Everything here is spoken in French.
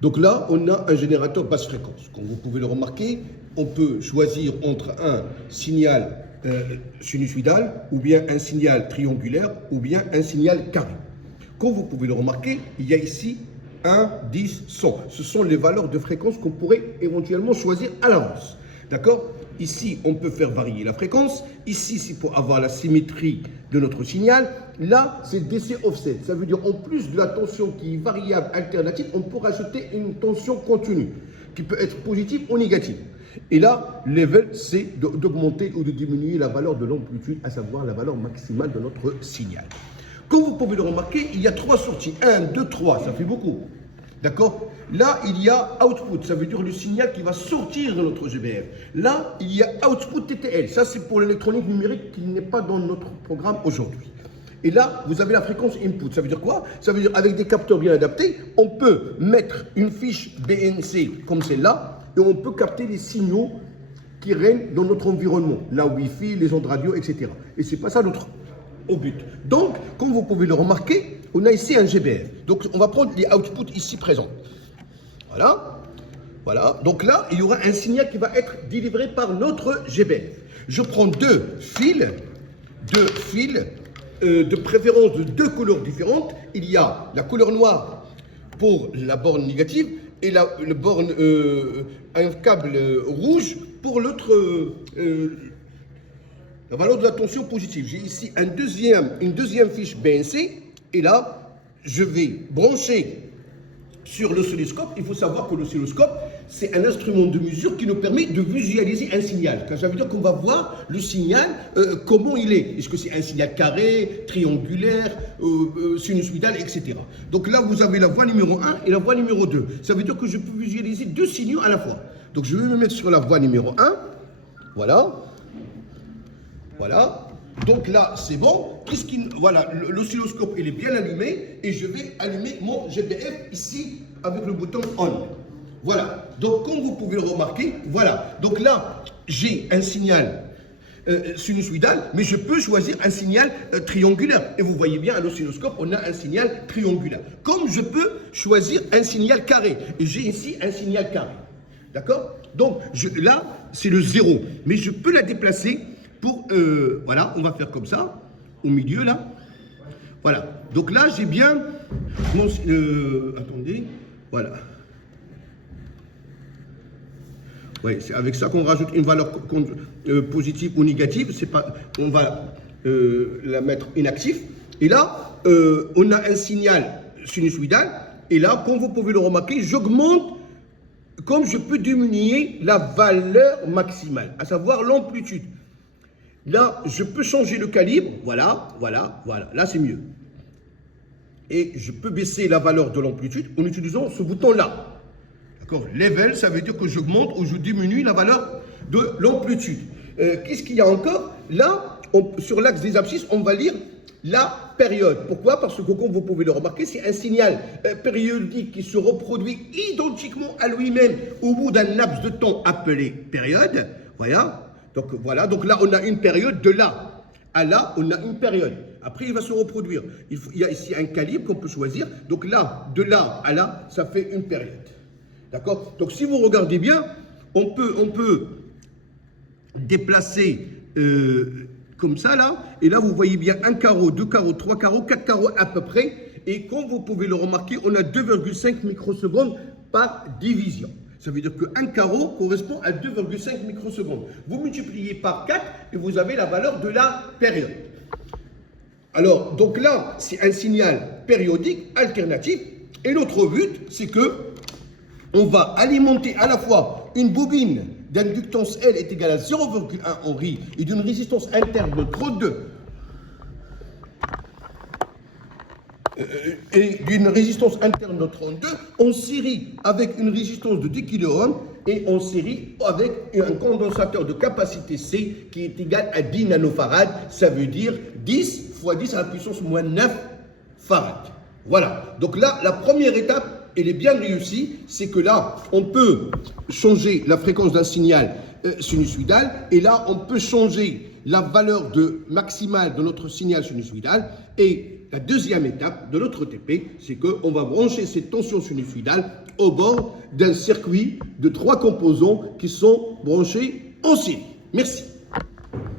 Donc là, on a un générateur basse fréquence. Comme vous pouvez le remarquer, on peut choisir entre un signal sinusoïdal, ou bien un signal triangulaire, ou bien un signal carré. Comme vous pouvez le remarquer, il y a ici 1, 10, 100. Ce sont les valeurs de fréquence qu'on pourrait éventuellement choisir à l'avance. D'accord? Ici, on peut faire varier la fréquence. Ici, c'est pour avoir la symétrie de notre signal. Là, c'est DC offset. Ça veut dire, en plus de la tension qui est variable alternative, on peut rajouter une tension continue qui peut être positive ou négative. Et là, level, c'est d'augmenter ou de diminuer la valeur de l'amplitude, à savoir la valeur maximale de notre signal. Comme vous pouvez le remarquer, il y a 3 sorties. 1, 2, 3, ça fait beaucoup. D'accord? Là, il y a output, ça veut dire le signal qui va sortir de notre GBF. Là, il y a output TTL. Ça, c'est pour l'électronique numérique qui n'est pas dans notre programme aujourd'hui. Et là, vous avez la fréquence input. Ça veut dire quoi? Ça veut dire avec des capteurs bien adaptés, on peut mettre une fiche BNC comme celle-là et on peut capter les signaux qui règnent dans notre environnement. La Wi-Fi, les ondes radio, etc. Et c'est pas ça notre but. Donc, comme vous pouvez le remarquer, on a ici un GBF. Donc, on va prendre les outputs ici présents. Voilà. Voilà. Donc là, il y aura un signal qui va être délivré par notre GBF. Je prends deux fils, de préférence de 2 couleurs différentes. Il y a la couleur noire pour la borne négative et le borne, un câble rouge pour l'autre, la valeur de la tension positive. J'ai ici une deuxième fiche BNC et là, je vais brancher sur l'oscilloscope. Il faut savoir que l'oscilloscope, c'est un instrument de mesure qui nous permet de visualiser un signal. Ça veut dire qu'on va voir le signal, comment il est. Est-ce que c'est un signal carré, triangulaire, sinusoïdal, etc. Donc là, vous avez la voie numéro 1 et la voie numéro 2. Ça veut dire que je peux visualiser 2 signaux à la fois. Donc je vais me mettre sur la voie numéro 1. Voilà. Voilà. Donc là, c'est bon. Voilà, l'oscilloscope, il est bien allumé et je vais allumer mon GBF ici avec le bouton ON. Voilà. Donc, comme vous pouvez le remarquer, voilà. Donc là, j'ai un signal sinusoïdal, mais je peux choisir un signal triangulaire. Et vous voyez bien, à l'oscilloscope, on a un signal triangulaire. Comme je peux choisir un signal carré. Et j'ai ici un signal carré. D'accord? Donc, là, c'est le 0. Mais je peux la déplacer pour, voilà, on va faire comme ça, au milieu là. Voilà. Donc là, j'ai bien mon, attendez, voilà. Oui, c'est avec ça qu'on rajoute une valeur positive ou négative. C'est pas, on va la mettre inactif. Et là, on a un signal sinusoïdal. Et là, comme vous pouvez le remarquer, j'augmente comme je peux diminuer la valeur maximale, à savoir l'amplitude. Là, je peux changer le calibre. Voilà, voilà, voilà. Là, c'est mieux. Et je peux baisser la valeur de l'amplitude en utilisant ce bouton-là. D'accord? Level, ça veut dire que j'augmente ou je diminue la valeur de l'amplitude. Qu'est-ce qu'il y a encore? Là, sur l'axe des abscisses, on va lire la période. Pourquoi? Parce que, comme vous pouvez le remarquer, c'est un signal périodique qui se reproduit identiquement à lui-même au bout d'un laps de temps appelé période. Voilà. Donc voilà, donc là on a une période, de là à là on a une période. Après il va se reproduire. Il y a ici un calibre qu'on peut choisir. Donc là, de là à là, ça fait une période. D'accord? Donc si vous regardez bien, on peut déplacer comme ça là. Et là vous voyez bien un carreau, 2 carreaux, 3 carreaux, 4 carreaux à peu près. Et comme vous pouvez le remarquer, on a 2,5 microsecondes par division. Ça veut dire qu'un carreau correspond à 2,5 microsecondes. Vous multipliez par 4 et vous avez la valeur de la période. Alors, donc là, c'est un signal périodique alternatif. Et notre but, c'est que on va alimenter à la fois une bobine d'inductance L est égale à 0,1 Henry et d'une résistance interne de 32 et d'une résistance interne de 32 en série avec une résistance de 10 kΩ et en série avec un condensateur de capacité C qui est égal à 10 nanofarad, ça veut dire 10 fois 10 à la puissance moins 9 farad. Voilà, donc là, la première étape, elle est bien réussie, c'est que là, on peut changer la fréquence d'un signal sinusoïdal, et là, on peut changer la valeur maximale de notre signal sinusoïdal. Et la deuxième étape de notre TP, c'est qu'on va brancher cette tension sinusoïdale au bord d'un circuit de 3 composants qui sont branchés en série. Merci.